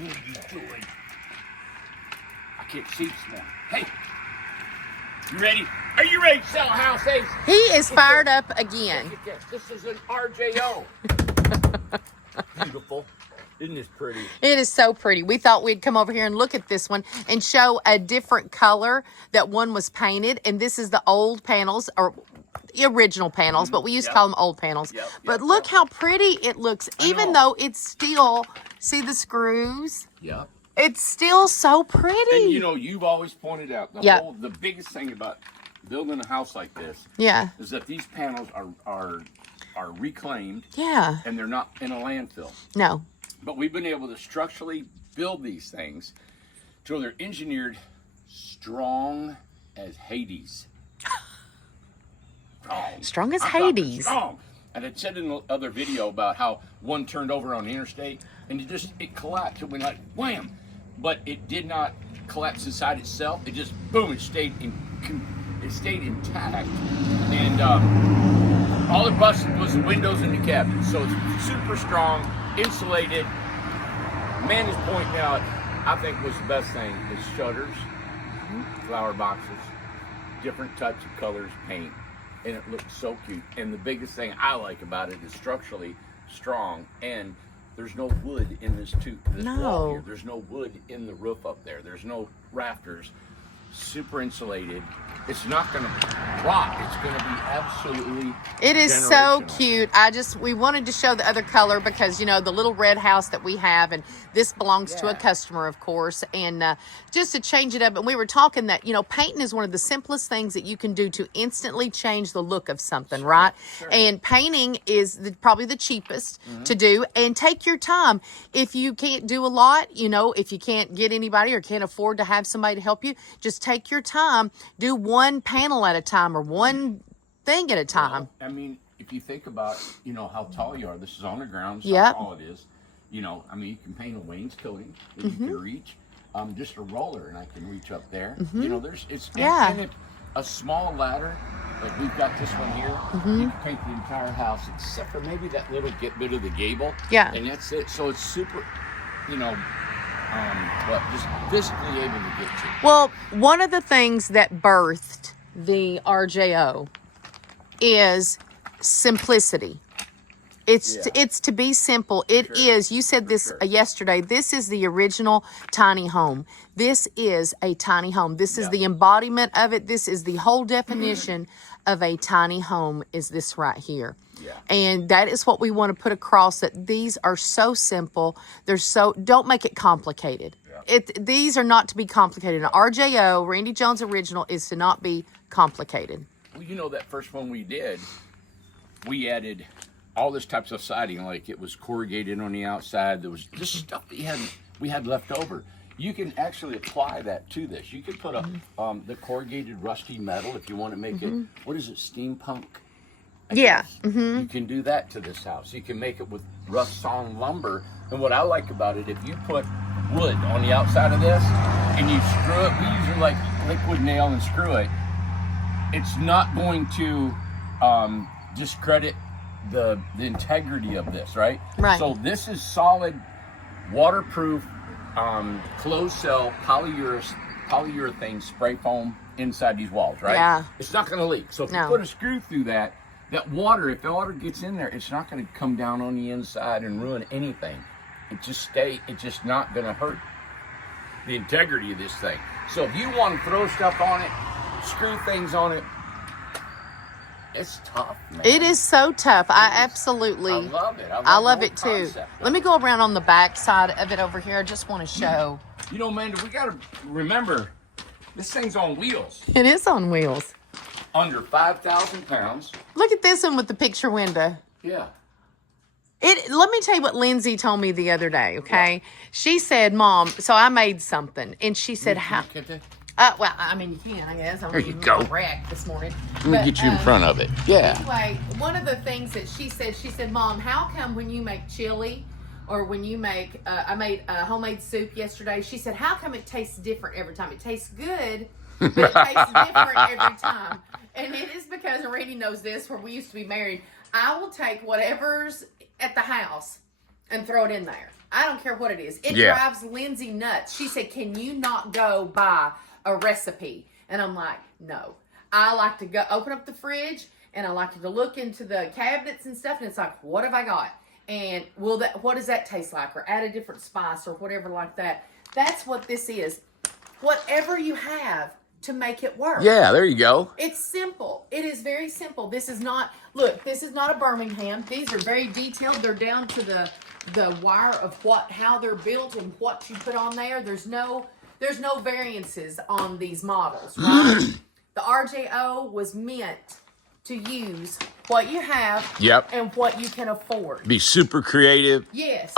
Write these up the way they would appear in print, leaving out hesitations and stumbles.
What are you doing? I can't see this morning. Hey, you ready? Are you ready to sell a house, Ace? He is fired up again. Look at this. This is an RJO. Beautiful. Isn't this pretty? It is so pretty. We thought we'd come over here and look at this one and show a different color that one was painted. And this is the old panels, or the original panels, but we used to call them old panels. But look how pretty it looks, even though it's still, see the screws? Yep. It's still so pretty. And you know, you've always pointed out the biggest thing about building a house like this is that these panels are reclaimed. Yeah. And they're not in a landfill. No. But we've been able to structurally build these things till they're engineered strong as Hades. Strong as Hades. Strong. And I said in the other video about how one turned over on the interstate and it collapsed. It went like wham. But it did not collapse inside itself. It just boom. It stayed intact. And all it busted was the windows in the cabin. So it's super strong, insulated. Man is pointing out, I think was the best thing is shutters, flower boxes, different types of colors, paint. And it looks so cute. And the biggest thing I like about it is structurally strong, and there's no wood in this wall here. There's no wood in the roof up there. There's no rafters. Super insulated. It's not going to rot. It's going to be absolutely It is so cute. We wanted to show the other color because, you know, the little red house that we have, and this belongs to a customer, of course, and just to change it up. And we were talking that, you know, painting is one of the simplest things that you can do to instantly change the look of something, right? Sure. And painting is probably the cheapest to do, and take your time. If you can't do a lot, you know, if you can't get anybody or can't afford to have somebody to help you, just take your time, do one panel at a time or one thing at a time. Well, I mean, if you think about, you know, how tall you are, this is on the ground, so how tall it is. You know, I mean, you can paint a wainscoting that you can reach, just a roller, and I can reach up there. You know, and a small ladder, like we've got this one here, you can paint the entire house except for maybe that little bit of the gable. Yeah. And that's it. So it's super, you know, but just physically able to get to. Well, one of the things that birthed the RJO is simplicity. It's to be simple. It is. You said this yesterday. This is the original tiny home. This is a tiny home. This is the embodiment of it. This is the whole definition of a tiny home. Is this right here? Yeah. And that is what we want to put across, that these are so simple. Don't make it complicated. Yeah. These are not to be complicated. An RJO, Randy Jones Original, is to not be complicated. Well, you know, that first one we did, we added all this types of siding, like it was corrugated on the outside. There was just stuff that we had left over. You can actually apply that to this. You could put the corrugated rusty metal if you want to make it, what is it, steampunk? You can do that to this house. You can make it with rough sawn lumber. And what I like about it, if you put wood on the outside of this and you screw it, we usually like liquid nail and screw it, it's not going to discredit the integrity of this, right? Right. So this is solid, waterproof, closed cell polyurethane spray foam inside these walls, right? Yeah. It's not going to leak. So if you put a screw through that water, if the water gets in there, it's not going to come down on the inside and ruin anything. It's just not going to hurt the integrity of this thing. So if you want to throw stuff on it, screw things on it, it's tough, man. It is so tough. I love it. I love it too. Let me go around on the back side of it over here. I just want to show. You know, Amanda, we got to remember, this thing's on wheels. It is on wheels. Under 5,000 pounds. Look at this one with the picture window. Yeah. Let me tell you what Lindsay told me the other day, okay? Yeah. She said, Mom, so I made something. And she said, how? Well, I mean, you can, I guess. There you go. Wrecked this morning. Let me get you in front of it. Yeah. Anyway, one of the things that she said, Mom, how come when you make chili or when you make, I made homemade soup yesterday. She said, how come it tastes different every time? It tastes good, but it tastes different every time. And it is because, and Randy knows this, where we used to be married, I will take whatever's at the house and throw it in there. I don't care what it is. It Yeah. drives Lindsay nuts. She said, can you not go buy a recipe? And I'm like, no. I like to go open up the fridge, and I like to look into the cabinets and stuff, and it's like, what have I got? And what does that taste like? Or add a different spice or whatever like that. That's what this is. Whatever you have to make it work. Yeah, there you go. It's simple. It is very simple. This is not, look, this is not a Birmingham. These are very detailed. They're down to the wire of how they're built and what you put on there. There's no variances on these models, right? The RJO was meant to use what you have and what you can afford. Be super creative. Yes.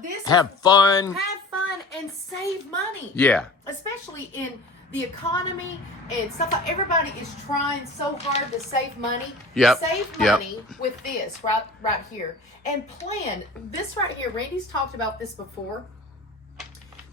This have fun. Have fun and save money. Yeah. Especially in the economy and stuff like everybody is trying so hard to save money. Save money with this right here. And plan. This right here, Randy's talked about this before.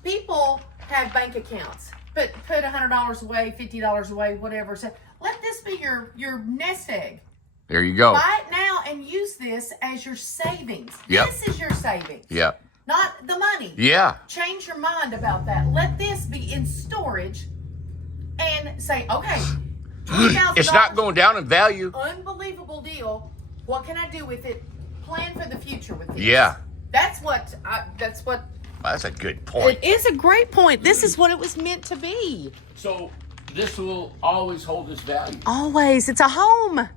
People have bank accounts. Put $100 away, $50 away, whatever. So let this be your nest egg. There you go. Buy it now and use this as your savings. This is your savings. Yep. Not the money. Yeah. Change your mind about that. Let this be in storage and say, okay, $20,000. It's not going down in value. Unbelievable deal. What can I do with it? Plan for the future with this. Yeah. That's a good point. It is a great point. This is what it was meant to be. So this will always hold its value. Always. It's a home.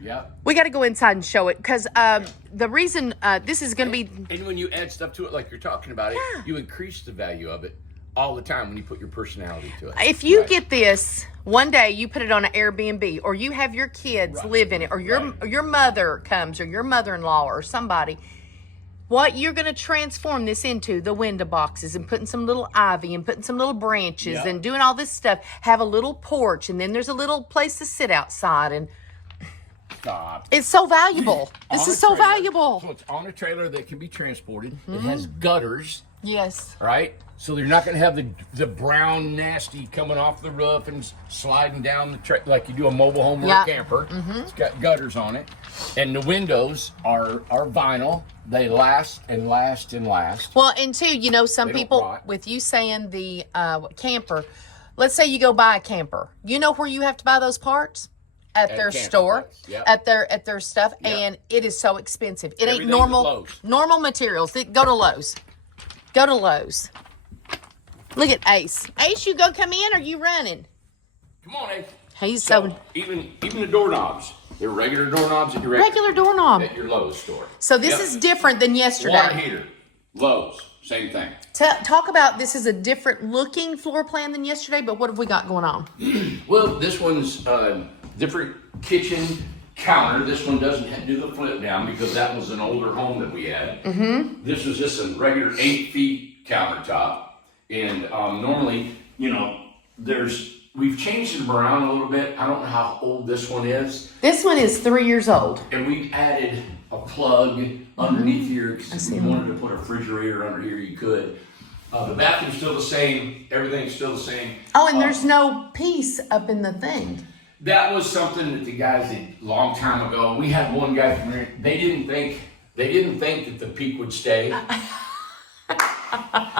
Yep. We got to go inside and show it because the reason this is going to be... And when you add stuff to it like you're talking about it, you increase the value of it all the time when you put your personality to it. If you get this, one day you put it on an Airbnb or you have your kids live in it or your mother comes or your mother-in-law or somebody... What you're going to transform this into, the window boxes and putting some little ivy and putting some little branches and doing all this stuff. Have a little porch and then there's a little place to sit outside. And Stop. It's so valuable. This is so valuable. So it's on a trailer that can be transported. It has gutters. Yes. Right? So you're not going to have the brown nasty coming off the roof and sliding down the track like you do a mobile home or a camper. It's got gutters on it. And the windows are vinyl. They last and last and last. Well, and too, some people, with you saying the camper, let's say you go buy a camper. You know where you have to buy those parts? At their store, at their stuff, and it is so expensive. It ain't normal materials. Go to Lowe's. Go to Lowe's. Look at Ace. Ace, you go come in or you running? Come on, Ace. He's so even the doorknobs. They're regular doorknobs at your regular doorknob at your Lowe's store. So this is different than yesterday. Water heater, Lowe's, same thing. Talk about this is a different looking floor plan than yesterday, but what have we got going on? Well, this one's different kitchen counter. This one doesn't do the flip down because that was an older home that we had. This was just a regular 8 feet countertop. And normally, we've changed it around a little bit. I don't know how old this one is. This one is 3 years old. And we added a plug underneath here because we wanted to put a refrigerator under here. You could. The bathroom's still the same. Everything's still the same. Oh, and there's no piece up in the thing. That was something that the guys did a long time ago. We had one guy from there. They didn't think that the peak would stay.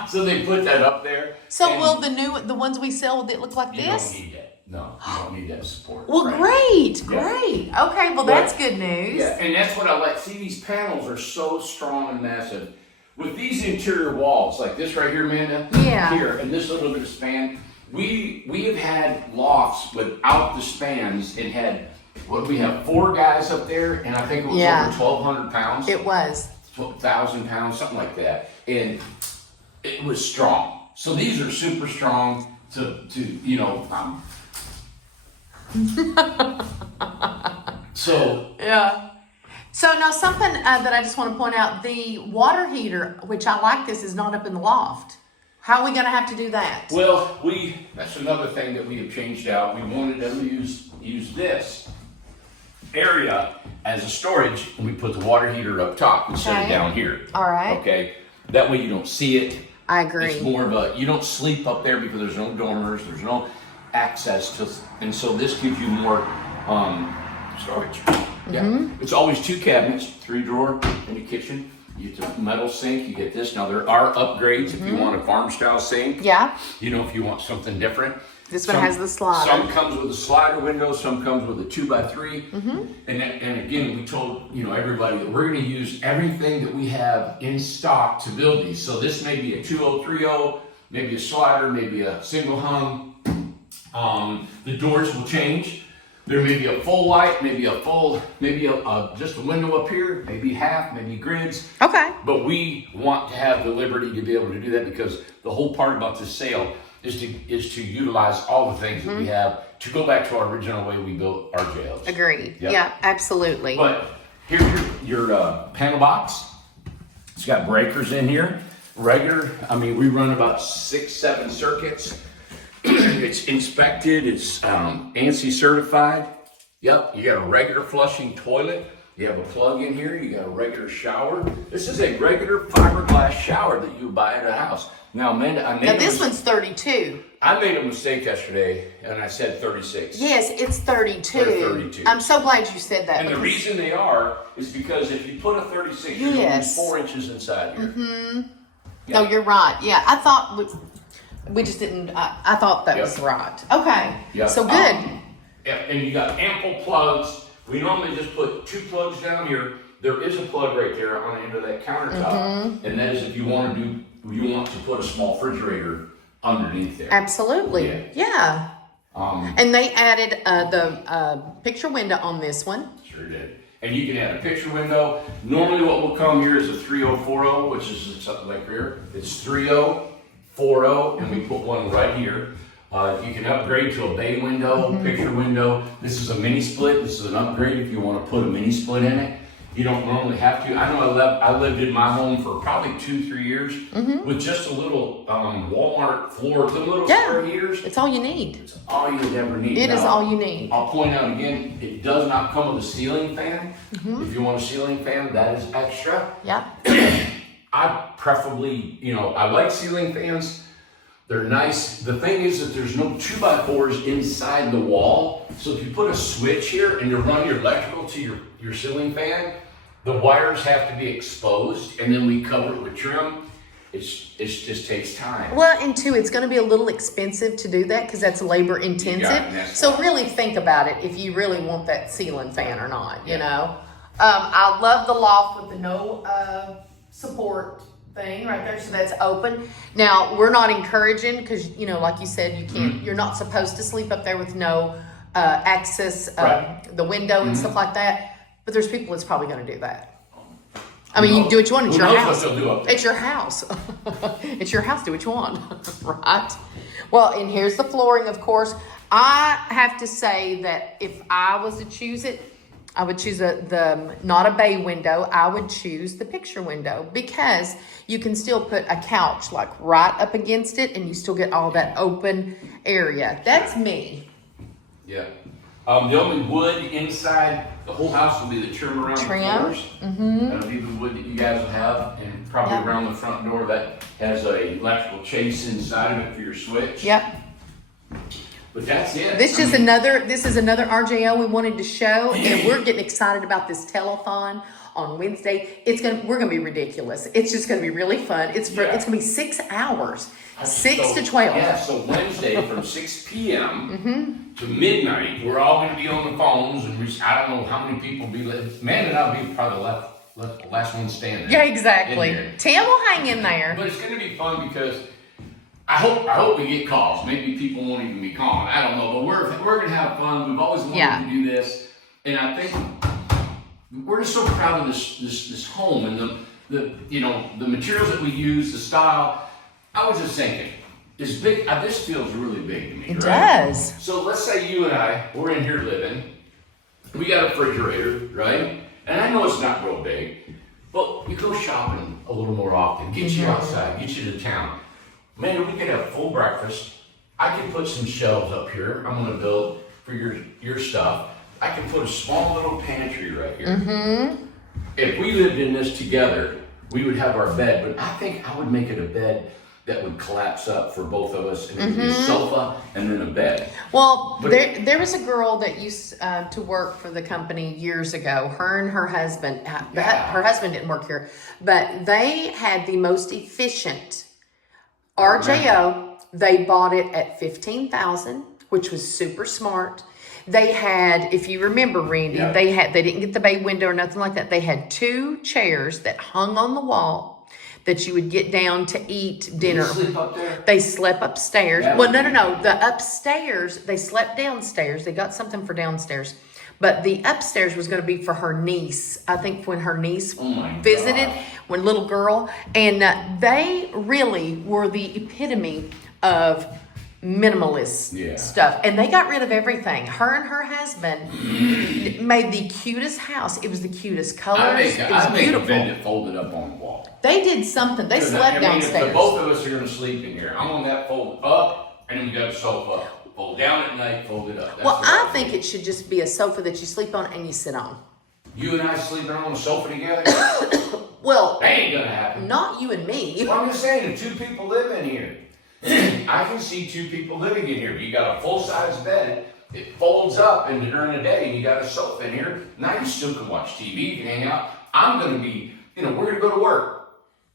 So they put that up there. So will the ones we sell, will it look like this? You don't need that. No, you don't need that support. Well, great. Okay, well, that's good news. Yeah, and that's what I like. See, these panels are so strong and massive. With these interior walls, like this right here, Amanda, here, and this little bit of span, we have had lofts without the spans and had, we have 4 guys up there, and I think it was over 1,200 pounds. It was. 1,000 pounds, something like that. And it was strong. So these are super strong to so. Yeah. So now something that I just want to point out, the water heater, which I like this, is not up in the loft. How are we going to have to do that? Well, that's another thing that we have changed out. We wanted to use this area as a storage, and we put the water heater up top instead of down here. All right. Okay. That way you don't see it. I agree. It's more of you don't sleep up there because there's no dormers, there's no access to, and so this gives you more storage. Yeah. It's always 2 cabinets, 3 drawer in the kitchen, You get the metal sink, you get this. Now there are upgrades if you want a farm style sink. Yeah. You know, if you want something different. This one has the slider. Some comes with a slider window, some comes with a 2x3. And again, we told everybody that we're going to use everything that we have in stock to build these. So this may be a 2030, maybe a slider, maybe a single hung. The doors will change. There may be a full light, maybe just a window up here, maybe half, maybe grids. Okay. But we want to have the liberty to be able to do that because the whole part about this sale is to utilize all the things that we have to go back to our original way we built RJOs. Agreed. Yep. Yeah, absolutely. But here's your panel box. It's got breakers in here. Regular, we run about 6-7 circuits. It's inspected, it's ANSI certified. Yep, you got a regular flushing toilet. You have a plug in here, you got a regular shower. This is a regular fiberglass shower that you buy at a house. Now, Amanda, this one's 32. I made a mistake yesterday and I said 36. Yes, it's 32. They're 32. I'm so glad you said that. And the reason they are is because if you put a 36, you're going to lose 4 inches inside here. Yeah. No, you're right. Yeah, I thought we just didn't. I thought that was right. Okay. Yep. So good. And you got ample plugs. We normally just put 2 plugs down here. There is a plug right there on the end of that countertop, and that is if you want to put a small refrigerator underneath there. Absolutely. Yeah. And they added the picture window on this one. Sure did. And you can add a picture window. Normally what will come here is a 3040, which is something like here. It's 3040, and we put one right here. You can upgrade to a bay window, picture window. This is a mini split. This is an upgrade if you want to put a mini split in it. You don't normally have to. I know I lived in my home for probably 2-3 years with just a little Walmart floor, the little square heaters. It's all you need. It's all you ever need. It is all you need. I'll point out again, it does not come with a ceiling fan. If you want a ceiling fan, that is extra. Yeah. I preferably, I like ceiling fans. They're nice. The thing is that there's no 2x4s inside the wall. So if you put a switch here and you run your electrical to your ceiling fan, the wires have to be exposed and then we cover it with trim. It just takes time. Well, and two, it's going to be a little expensive to do that because that's labor intensive. So really think about it if you really want that ceiling fan or not, you know. I love the loft with the no support thing right there, so that's open. Now, we're not encouraging because, like you said, you can't, you're not supposed to sleep up there with no access, the window and stuff like that. But there's people that's probably going to do that. I mean, you can do what you want. It's your house. It's your house. It's your house. Do what you want, right? Well, and here's the flooring, of course. I have to say that if I was to choose it, I would choose not a bay window. I would choose the picture window because you can still put a couch like right up against it and you still get all that open area. That's me. Yeah. The only wood inside the whole house will be the trim around the floors. That'll be the wood that you guys will have, and probably around the front door that has a electrical chase inside of it for your switch. Yep. But that's it. This is another RJO we wanted to show, and we're getting excited about this telethon on Wednesday. We're gonna be ridiculous. It's just gonna be really fun. It's gonna be 6 hours, 6 to 12. Yeah, so Wednesday from 6 p.m. to midnight, we're all gonna be on the phones, and I don't know how many people will be. Man, and I'll be probably the last one standing. Yeah, exactly. Tim will hang in there. But it's gonna be fun because I hope we get calls. Maybe people won't even be calling. I don't know, but we're gonna have fun. We've always wanted to do this, and I think we're just so proud of this home and the materials that we use, the style. I was just thinking, it's big. This feels really big to me. It does. So let's say you and we're in here living. We got a refrigerator, right? And I know it's not real big, but you go shopping a little more often. Get you outside. Get you to town. Man, we could have full breakfast. I could put some shelves up here. I'm going to build for your stuff. I can put a small little pantry right here. If we lived in this together, we would have our bed, but I think I would make it a bed that would collapse up for both of us, and it would be a sofa and then a bed. Well, there was a girl that used to work for the company years ago. Her and her husband, her husband didn't work here, but they had the most efficient RJO. They bought it at $15,000, which was super smart. They had, if you remember, Randy, they didn't get the bay window or nothing like that. They had 2 chairs that hung on the wall that you would get down to eat dinner. Did you sleep up there? They slept upstairs. Well, no. The upstairs, they slept downstairs. They got something for downstairs. But the upstairs was going to be for her niece. I think when her niece visited, when little girl. And they really were the epitome of minimalist stuff, and they got rid of everything. Her and her husband made the cutest house. It was the cutest colors. It was beautiful. A bed that folded up on the wall. They did something. They slept downstairs. If both of us are going to sleep in here, I'm on that fold up, and then we got the sofa fold down at night, fold it up. Well, I think it should just be a sofa that you sleep on and you sit on. You and I sleeping on the sofa together? Well, that ain't gonna happen. Not you and me. Well, I'm just saying, if 2 people live in here, I can see 2 people living in here. But you got a full-size bed. It folds up, and during the day, and you got a sofa in here. Now you still can watch TV. You can hang out. I'm gonna be, we're gonna go to work.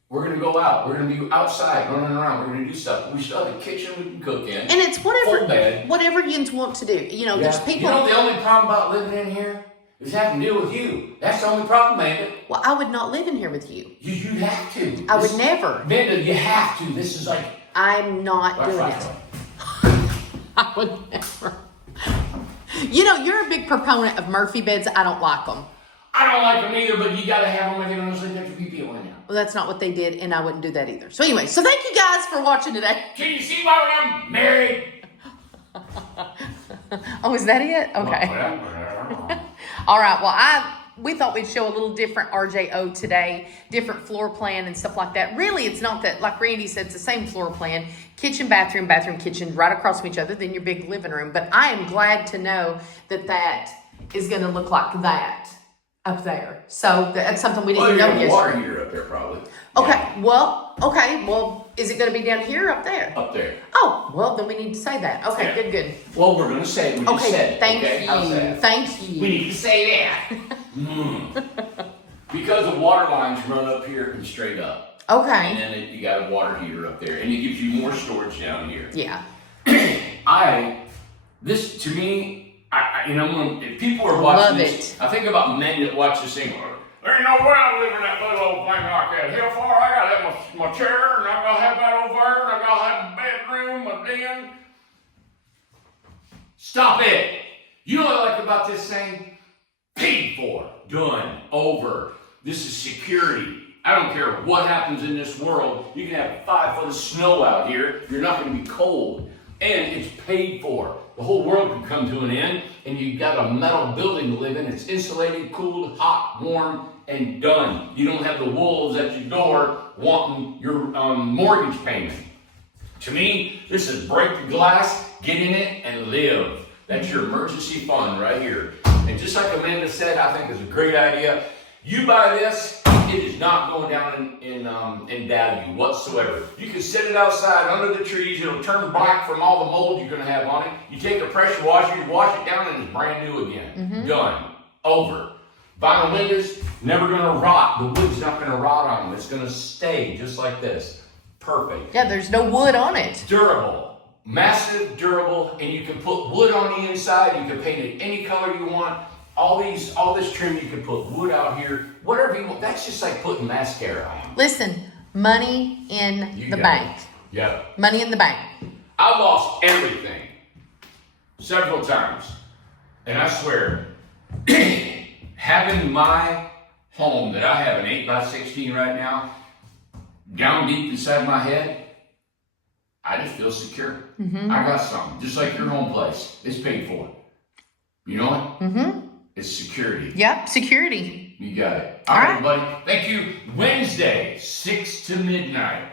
We're gonna go out. We're gonna be outside, running around. We're gonna do stuff. We still have a kitchen we can cook in. And it's whatever you want to do. There's people. The only problem about living in here is having to deal with you. That's the only problem, Amanda. Well, I would not live in here with you. You have to. I would never. Amanda, you have to. This is like. I'm not doing it. I would never. You're a big proponent of Murphy beds. I don't like them. I don't like them either, but you got to have them if you're going to sleep after people in there. Well, that's not what they did, and I wouldn't do that either. So anyway, thank you guys for watching today. Can you see why I'm married? Oh, is that it? Okay. All right. Well, we thought we'd show a little different RJO today, different floor plan and stuff like that. Really, it's not that, like Randy said, it's the same floor plan. Kitchen, bathroom, kitchen, right across from each other, then your big living room. But I am glad to know that is going to look like that up there. So that's something we didn't know yesterday. Water heater up there, probably. Okay. Yeah. Well, is it going to be down here or up there? Up there. Oh, well, then we need to say that. Okay, yeah. Good. Well, we're going to say it. We just said it. Thank you. Thank you. We need to say that. Because the water lines run up here and straight up. Okay. And then you got a water heater up there. And it gives you more storage down here. Yeah. This, to me, if people are watching this, I think about men that watch this thing. There ain't no way I'm living that little old thing like that. How far I gotta have my chair, and I gotta have that over there, and I gotta have a bedroom, a den. Stop it! You know what I like about this thing? Paid for, done, over. This is security. I don't care what happens in this world. You can have 5 foot of snow out here. You're not gonna be cold. And it's paid for. The whole world can come to an end, and you've got a metal building to live in. It's insulated, cooled, hot, warm, and done. You don't have the wolves at your door wanting your mortgage payment. To me, this is break the glass, get in it, and live. That's your emergency fund right here. And just like Amanda said, I think it's a great idea. You buy this, it is not going down in value whatsoever. You can set it outside under the trees. It'll turn black from all the mold you're going to have on it. You take a pressure washer, you wash it down, and it's brand new again. Mm-hmm. Done. Over. Vinyl windows, never going to rot. The wood's not going to rot on them. It's going to stay just like this. Perfect. Yeah, there's no wood on it. Durable. Massive, durable, and you can put wood on the inside. You can paint it any color you want. All this trim, you can put wood out here, whatever you want. That's just like putting mascara on. Listen, money in the bank. Yeah. Money in the bank. I lost everything several times. And I swear, having my home that I have an 8x16 right now, down deep inside my head, I just feel secure. Mm-hmm. I got something, just like your home place. It's paid for. You know it? Mm-hmm. It's security. Yep, security. You got it. All right, everybody. Thank you. Wednesday, 6 to midnight.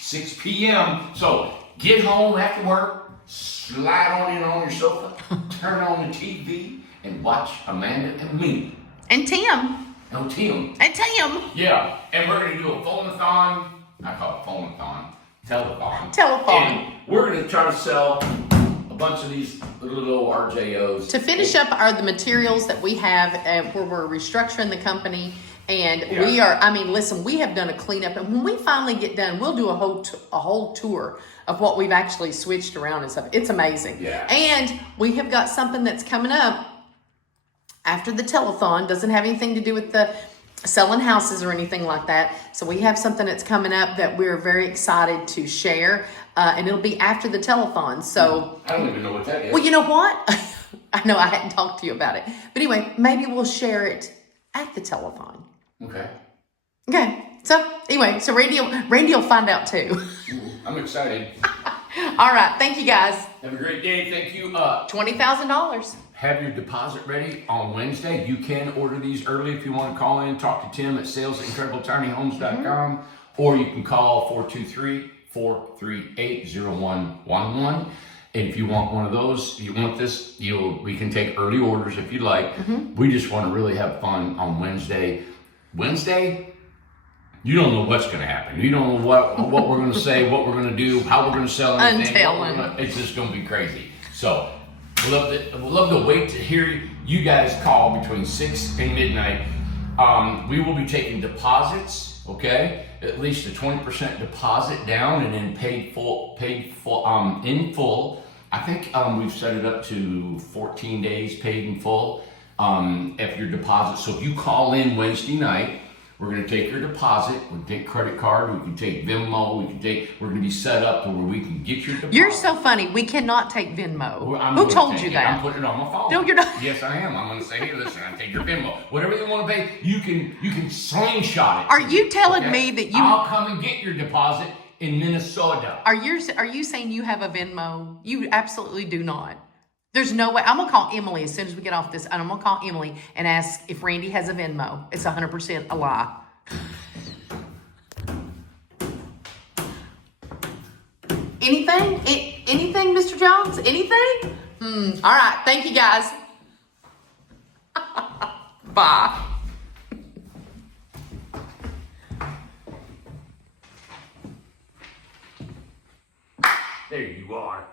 6 p.m. So get home after work, slide on in on your sofa, turn on the TV, and watch Amanda and me. And Tim. No, Tim. And Tim. Yeah, and we're going to do a phone-a-thon I call it phone-a-thon, telethon. Telethon. And we're going to try to sell a bunch of these little RJOs. To finish up are the materials that we have where we're restructuring the company. And we are, I mean, listen, we have done a cleanup. And when we finally get done, we'll do a whole tour of what we've actually switched around and stuff. It's amazing. Yeah. And we have got something that's coming up after the telethon. Doesn't have anything to do with the selling houses or anything like that. So we have something that's coming up that we're very excited to share. And it'll be after the telethon. So I don't even know what that is. well, you know what? I know I hadn't talked to you about it. But anyway, maybe we'll share it at the telethon. Okay. Okay. So anyway, so Randy will find out too. Ooh, I'm excited. All right. Thank you guys. Have a great day. Thank you. $20,000. Have your deposit ready on Wednesday. You can order these early if you want to call in. Talk to Tim at sales@incredibletinyhomes.com, or you can call 423-438-0111. And if you want one of those, you want this, we can take early orders if you like. We just want to really have fun on Wednesday. Wednesday, you don't know what's going to happen. You don't know what we're going to say, what we're going to do, how we're going to sell anything. It's just going to be crazy. So we'd love to wait to hear you guys call between 6 and midnight. We will be taking deposits, okay? At least a 20% deposit down, and then paid in full. I think we've set it up to 14 days paid in full if your deposit. So if you call in Wednesday night, we're going to take your deposit. We can take credit card. We can take Venmo. We're going to be set up to where we can get your deposit. You're so funny. We cannot take Venmo. Well, Who told you that? I'm putting it on my phone. No, you're not. Yes, I am. I'm going to say, here, listen, I take your Venmo. Whatever you want to pay, you can slingshot it. Are you telling me that you? I'll come and get your deposit in Minnesota. Are you saying you have a Venmo? You absolutely do not. There's no way. I'm going to call Emily as soon as we get off this. And I'm going to call Emily and ask if Randy has a Venmo. It's 100% a lie. Anything? Anything, Mr. Jones? Anything? All right. Thank you, guys. Bye. There you are.